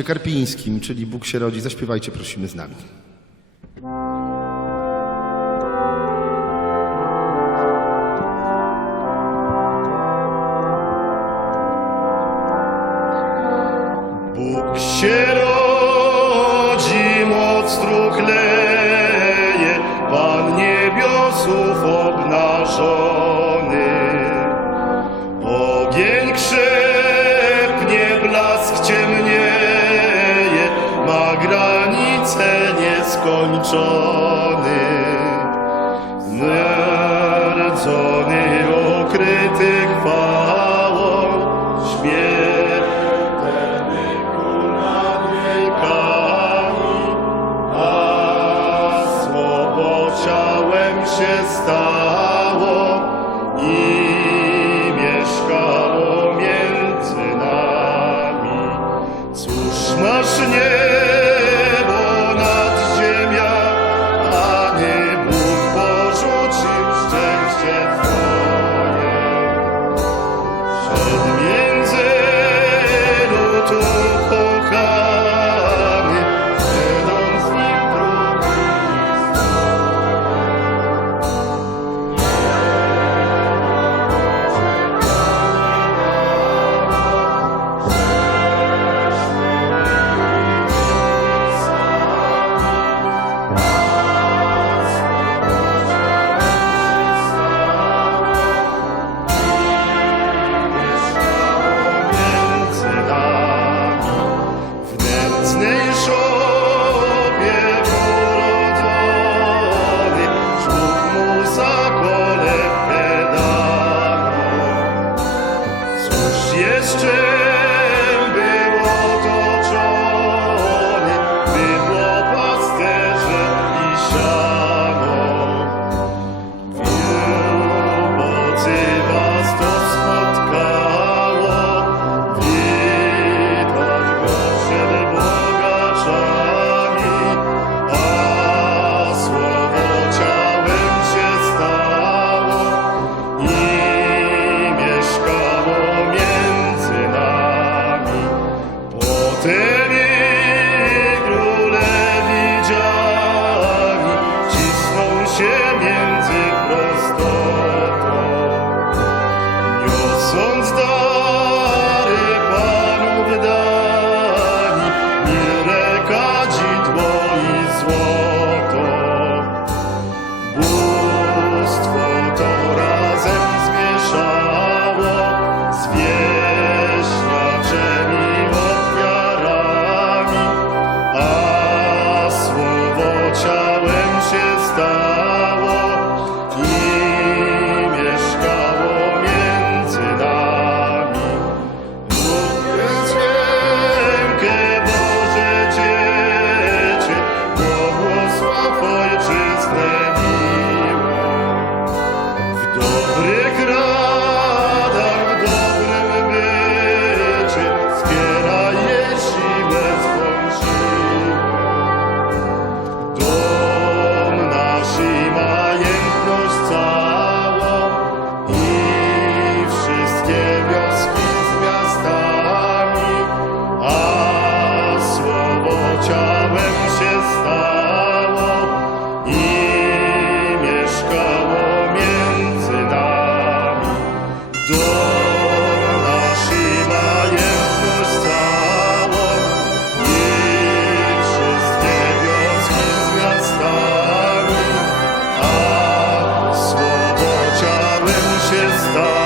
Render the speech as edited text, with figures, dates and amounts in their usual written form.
liście karpińskim, czyli Bóg się rodzi. Zaśpiewajcie, prosimy z nami. Bóg się rodzi, moc truchleje, Pan niebiosów obnażony. Ogień krzepnie, blask ciemnieje, ma granice nieskończony. Narodzony, okryty chwałą, śmiertelny król nad wiekami, a słowo ciałem się stało i mieszkało między nami. Cóż masz niebo nad ziemią, Pany Bóg porzucił szczęście Twoje. Przed między lud ukochany, będąc z nim drugi między nami. W nędznej żłobie urodzony, żółw mu za kolebkę dano. Cóż jeszcze był otoczony, bydło, pasterze i siano. W nocy was to spotkało, witać go przed bogaczami, a słowo ciałem się stało i mieszkało między nami. Potem i króle widziani cisną się między prostotą, niosąc dary Panów dani, mirę, kadzidło i złoto. Bóstwo to razem zmieszało z wieśniaczemi ofiarami, a słowo ciałem się stało i mieszkało między nami. Dźwiękę Boże dziecię, błogosław Ojczyznę miłą. W dobrych radach, w dobrym bycie wspieraj jej siłę swą siłą. Dom nasz i majętność całą i wszystkie wioski z miastami, a słowo ciałem się stało i mieszkało między nami. Dom nasz i majętność całą i wszystkie wioski z miastami, a słowo ciałem się stało.